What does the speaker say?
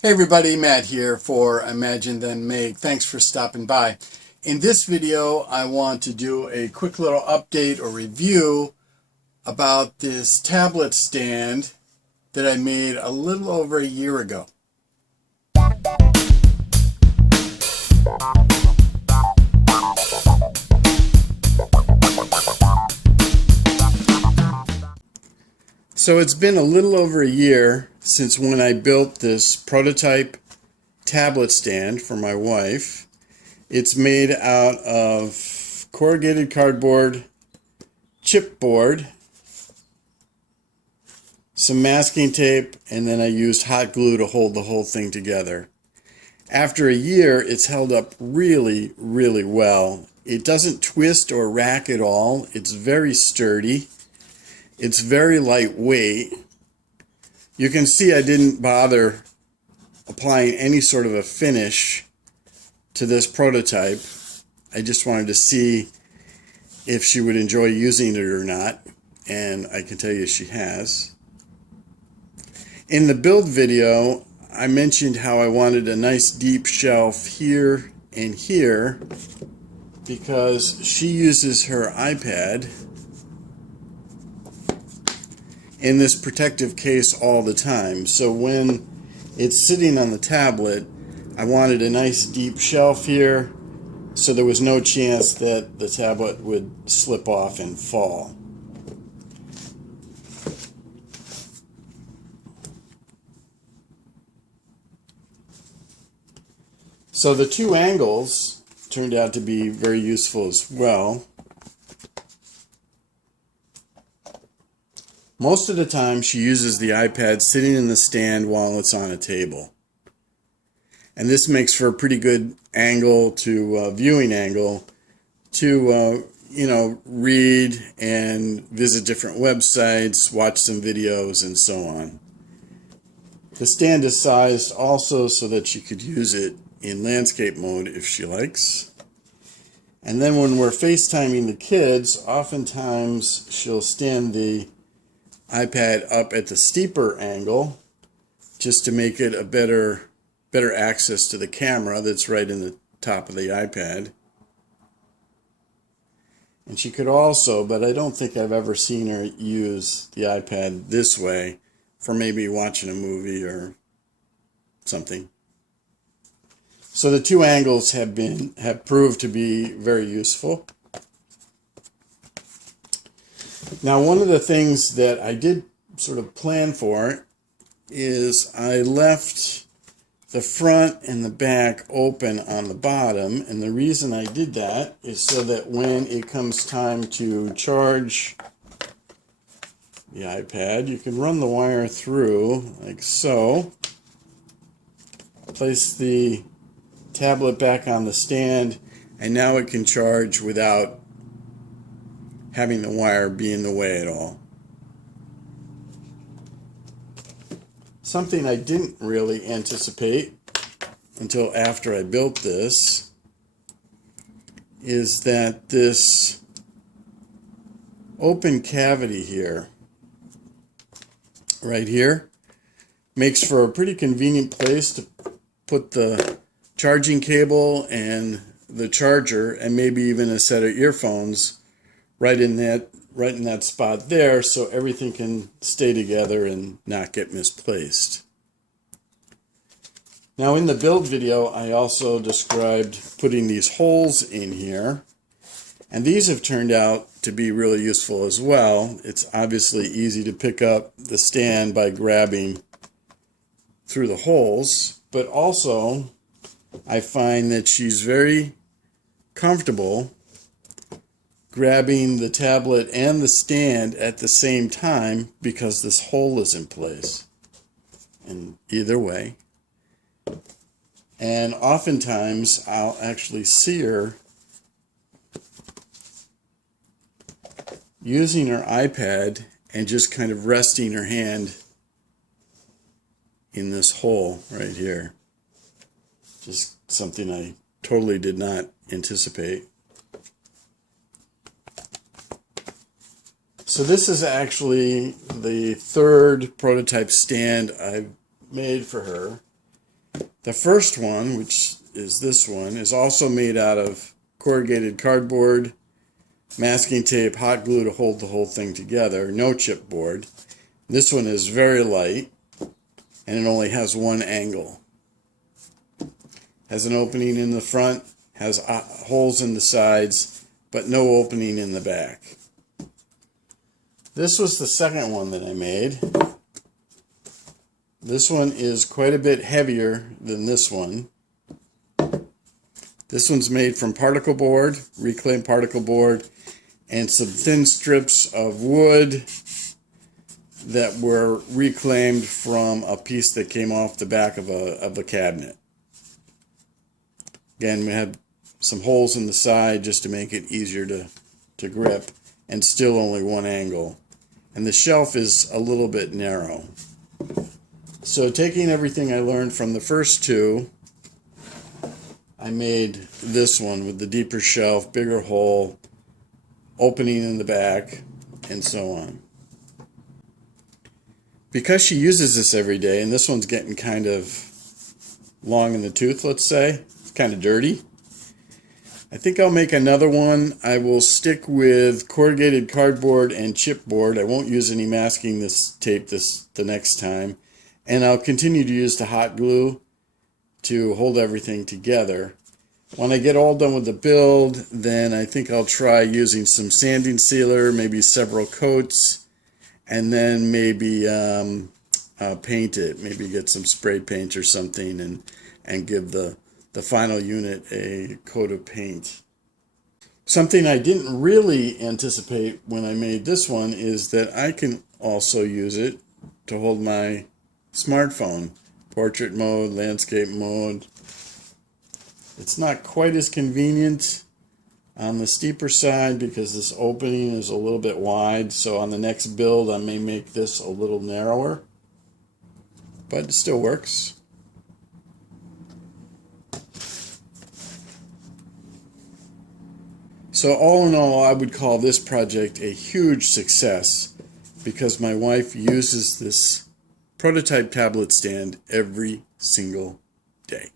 Hey everybody, Matt here for Imagine Then Make. Thanks for stopping by. In this video, I want to do a quick little update or review about this tablet stand that I made a little over a year ago. So it's been a little over a year since when I built this prototype tablet stand for my wife. It's made out of corrugated cardboard, chipboard, some masking tape, and then I used hot glue to hold the whole thing together. After a year, it's held up really, really well. It doesn't twist or rack at all. It's very sturdy. It's very lightweight. You can see I didn't bother applying any sort of a finish to this prototype. I just wanted to see if she would enjoy using it or not, and I can tell you she has. In the build video, I mentioned how I wanted a nice deep shelf here and here because she uses her iPad in this protective case all the time. So when it's sitting on the tablet, I wanted a nice deep shelf here so there was no chance that the tablet would slip off and fall. So the two angles turned out to be very useful as well. Most of the time she uses the iPad sitting in the stand while it's on a table. And this makes for a pretty good angle to viewing angle to read and visit different websites, watch some videos, and so on. The stand is sized also so that she could use it in landscape mode if she likes. And then when we're FaceTiming the kids, oftentimes she'll stand the iPad up at the steeper angle just to make it a better access to the camera that's right in the top of the iPad. And she could also, but I don't think I've ever seen her use the iPad this way for maybe watching a movie or something. So the two angles have proved to be very useful. Now, one of the things that I did sort of plan for is I left the front and the back open on the bottom, and the reason I did that is so that when it comes time to charge the iPad, you can run the wire through like so, place the tablet back on the stand, and now it can charge without having the wire be in the way at all. Something I didn't really anticipate until after I built this is that this open cavity here, right here, makes for a pretty convenient place to put the charging cable and the charger and maybe even a set of earphones right in that spot there, so everything can stay together and not get misplaced. Now in the build video, I also described putting these holes in here, and these have turned out to be really useful as well. It's obviously easy to pick up the stand by grabbing through the holes, but also I find that she's very comfortable grabbing the tablet and the stand at the same time because this hole is in place. And either way. And oftentimes I'll actually see her using her iPad and just kind of resting her hand in this hole right here. Just something I totally did not anticipate. So this is actually the third prototype stand I've made for her. The first one, which is this one, is also made out of corrugated cardboard, masking tape, hot glue to hold the whole thing together, no chipboard. This one is very light, and it only has one angle. Has an opening in the front, has holes in the sides, but no opening in the back. This was the second one that I made. This one is quite a bit heavier than this one. This one's made from particle board, reclaimed particle board, and some thin strips of wood that were reclaimed from a piece that came off the back of a cabinet. Again, we had some holes in the side just to make it easier to grip, and still only one angle. And the shelf is a little bit narrow. So taking everything I learned from the first two, I made this one with the deeper shelf, bigger hole, opening in the back, and so on. Because she uses this every day, and this one's getting kind of long in the tooth, let's say, it's kind of dirty, I think I'll make another one. I will stick with corrugated cardboard and chipboard. I won't use any masking tape the next time. And I'll continue to use the hot glue to hold everything together. When I get all done with the build, then I think I'll try using some sanding sealer, maybe several coats, and then maybe paint it. Maybe get some spray paint or something and give the final unit a coat of paint. Something I didn't really anticipate when I made this one is that I can also use it to hold my smartphone. Portrait mode, landscape mode. It's not quite as convenient on the steeper side because this opening is a little bit wide, so on the next build I may make this a little narrower, but it still works. So all in all, I would call this project a huge success because my wife uses this prototype tablet stand every single day.